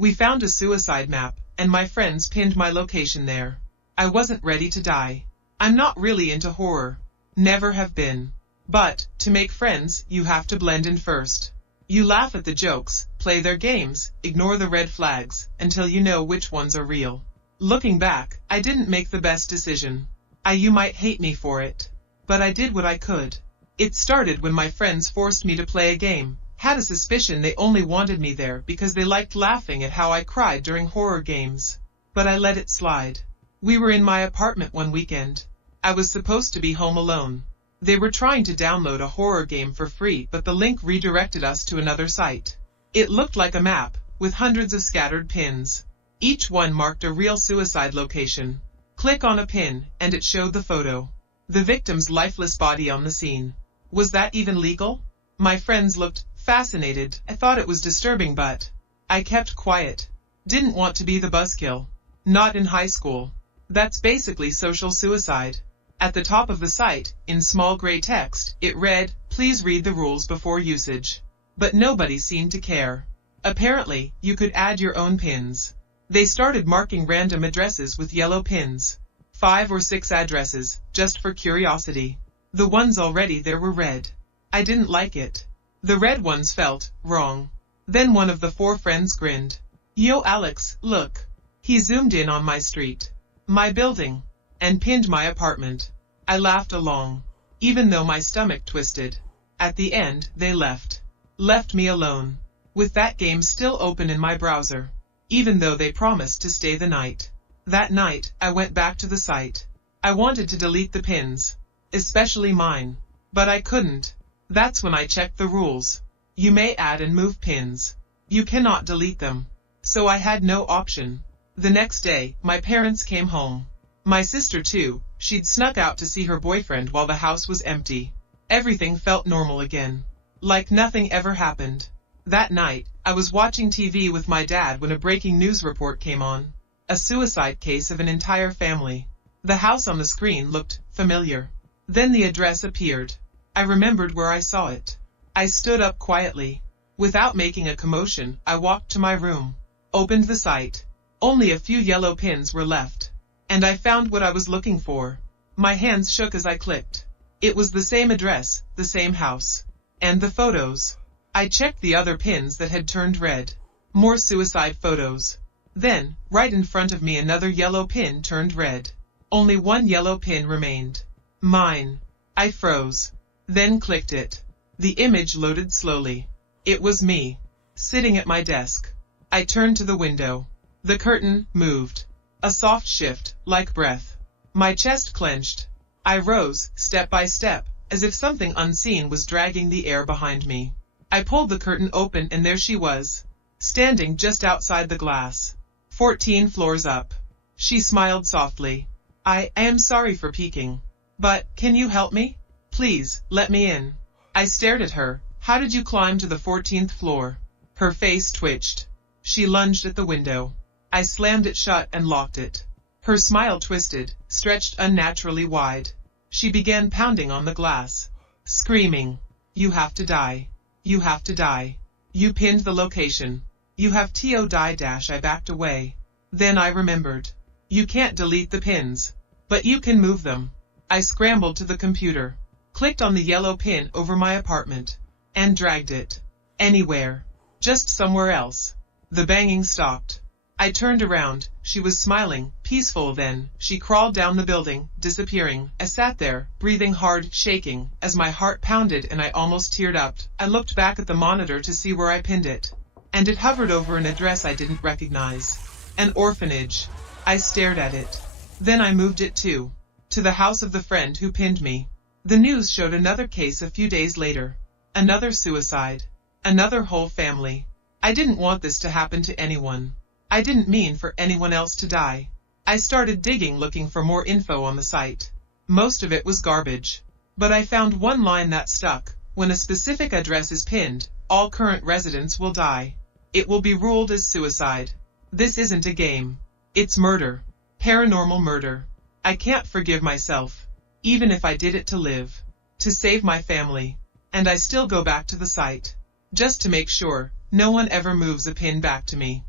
We found a suicide map, and my friends pinned my location there. I wasn't ready to die. I'm not really into horror. Never have been. But, to make friends, you have to blend in first. You laugh at the jokes, play their games, ignore the red flags, until you know which ones are real. Looking back, I didn't make the best decision. You might hate me for it. But I did what I could. It started when my friends forced me to play a game. Had a suspicion they only wanted me there because they liked laughing at how I cried during horror games. But I let it slide. We were in my apartment one weekend. I was supposed to be home alone. They were trying to download a horror game for free, but the link redirected us to another site. It looked like a map, with hundreds of scattered pins. Each one marked a real suicide location. Click on a pin, and it showed the photo. The victim's lifeless body on the scene. Was that even legal? My friends looked fascinated. I thought it was disturbing, but I kept quiet. Didn't want to be the buzzkill. Not in high school. That's basically social suicide. At the top of the site, in small gray text, it read, "Please read the rules before usage." But nobody seemed to care. Apparently, you could add your own pins. They started marking random addresses with yellow pins. 5 or 6 addresses, just for curiosity. The ones already there were red. I didn't like it. The red ones felt wrong. Then one of the 4 friends grinned. "Yo Alex, look." He zoomed in on my street, my building, and pinned my apartment. I laughed along, even though my stomach twisted. At the end, they left. Left me alone, with that game still open in my browser, even though they promised to stay the night. That night, I went back to the site. I wanted to delete the pins, especially mine, but I couldn't. That's when I checked the rules. You may add and move pins. You cannot delete them. So I had no option. The next day, my parents came home. My sister too. She'd snuck out to see her boyfriend while the house was empty. Everything felt normal again. Like nothing ever happened. That night, I was watching TV with my dad when a breaking news report came on. A suicide case of an entire family. The house on the screen looked familiar. Then the address appeared. I remembered where I saw it. I stood up quietly. Without making a commotion, I walked to my room. Opened the site. Only a few yellow pins were left. And I found what I was looking for. My hands shook as I clicked. It was the same address, the same house. And the photos. I checked the other pins that had turned red. More suicide photos. Then, right in front of me, another yellow pin turned red. Only one yellow pin remained. Mine. I froze. Then clicked it. The image loaded slowly. It was me, sitting at my desk. I turned to the window. The curtain moved. A soft shift, like breath. My chest clenched. I rose, step by step, as if something unseen was dragging the air behind me. I pulled the curtain open, and there she was, standing just outside the glass. 14 floors up. She smiled softly. I am sorry for peeking. But, can you help me? Please, let me in. I stared at her. How did you climb to the 14th floor? Her face twitched. She lunged at the window. I slammed it shut and locked it. Her smile twisted, stretched unnaturally wide. She began pounding on the glass, screaming, "You have to die. You have to die. You pinned the location. You have to die." I backed away. Then I remembered. You can't delete the pins, but you can move them. I scrambled to the computer, clicked on the yellow pin over my apartment, and dragged it. Anywhere. Just somewhere else. The banging stopped. I turned around. She was smiling, peaceful. Then she crawled down the building, disappearing. I sat there, breathing hard, shaking, as my heart pounded and I almost teared up. I looked back at the monitor to see where I pinned it, and it hovered over an address I didn't recognize. An orphanage. I stared at it. Then I moved it to the house of the friend who pinned me. The news showed another case a few days later. Another suicide. Another whole family. I didn't want this to happen to anyone. I didn't mean for anyone else to die. I started digging, looking for more info on the site. Most of it was garbage. But I found one line that stuck. When a specific address is pinned, all current residents will die. It will be ruled as suicide. This isn't a game. It's murder. Paranormal murder. I can't forgive myself, even if I did it to live, to save my family. And I still go back to the site, just to make sure no one ever moves a pin back to me.